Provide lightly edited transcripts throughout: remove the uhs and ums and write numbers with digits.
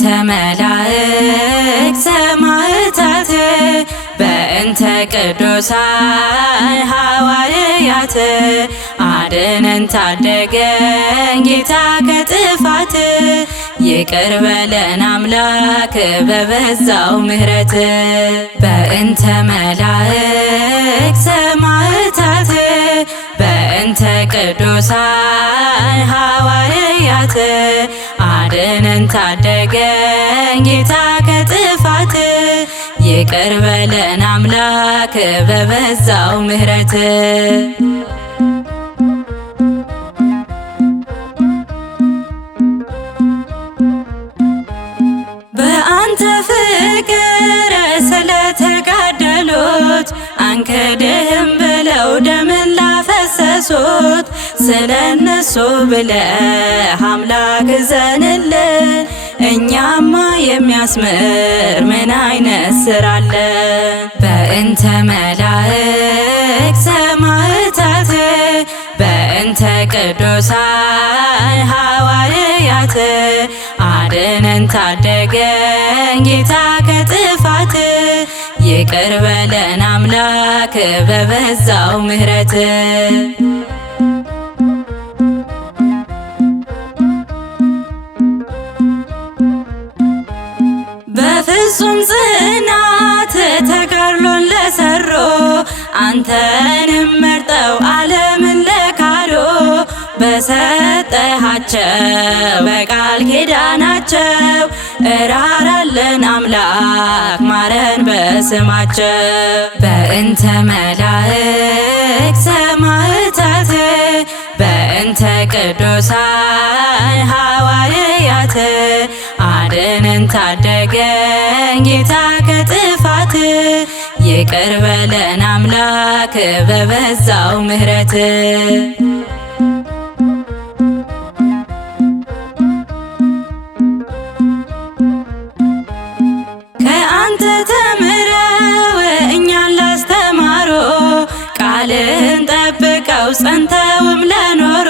በእንተ መላእክት ሰማዕታት በእንተ ቅዱሳን ሐዋርያት አድነን ታደገን ጌታ ከጥፋት ይቅር በለን አምላክ በበዛው ምሕረት በእንተ መላእክት ሰማዕታት በእንተ ቅዱሳን ሐዋርያት አድነን ታደገን ጌታ ከጥፋት ይቅር በለን አምላክ በበዛው ምሕረት በአንተ ፍቅር ስለተጋደሉት አንክድህም ብለው ደምን ላፈሰሱት ስለነሱ ብለህ አምላክ እዘንልን። እኛማ የሚያስምር ምን አይነት ስራ አለን? በእንተ መላእክት ሰማዕታት በእንተ ቅዱሳን ሐዋርያት አድነን ታደገን ጌታ ከጥፋት ይቅር በለን አምላክ በበዛው ምሕረት በፍጹም ጽናት ተጋድሎን ለሰሩ አንተንም መርጠው ዓለምን ለካዱ በሰጠሃቸው በቃል ኪዳናቸው እራራለን አምላክ ማረን በስማቸው በእንተ መላእክት ሰማዕታት በእንተ ቅዱሳን ሐዋርያት አድነን ታደገን ጌታ ከጥፋት ይቅር በለን አምላክ በበዛው ምሕረት ከአንተ ተምረው እኛን ላስተማሩ ቃልን ጠብቀው ጸንተውም ለኖሩ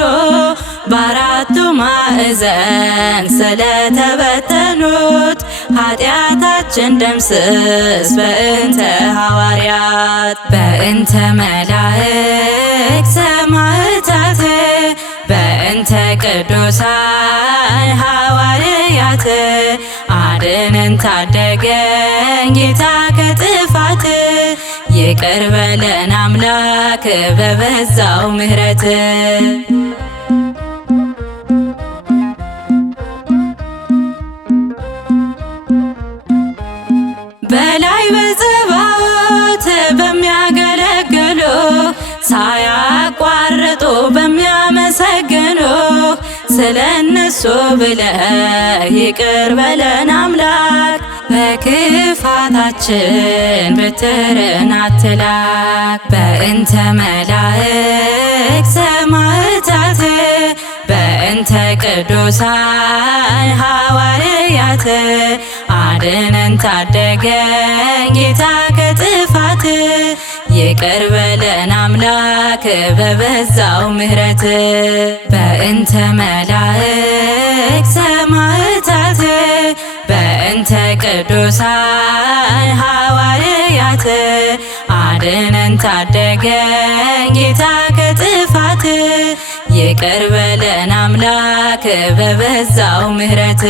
በአራቱ ማዕዘን ስለተበተኑት ኃጢአታችን ደምስስ በእንተ ሐዋርያት በእንተ መላእክት ሰማዕታት በእንተ ቅዱሳን ሐዋርያት አድነን ታደገን ጌታ ከጥፋት ይቅር በለን አምላክ በበዛው ምሕረት በላይ በጸባዖት በሚያገለግሉ ሳያቋርጡ በሚያመሰግኑ ስለነሱ ብለህ ይቅር በለን አምላክ በክፋታችን በትርን አትላክ በእንተ መላእክት ሰማዕታት በእንተ ቅዱሳን ሐዋርያት አድነን ታደገን ጌታ ከጥፋት ይቅር በለን አምላክ በበዛው ምሕረት በእንተ መላእክት ሰማዕታት በእንተ ቅዱሳን ሐዋርያት አድነን ታደገን ጌታ ከጥፋት ይቅር በለን አምላክ በበዛው ምሕረት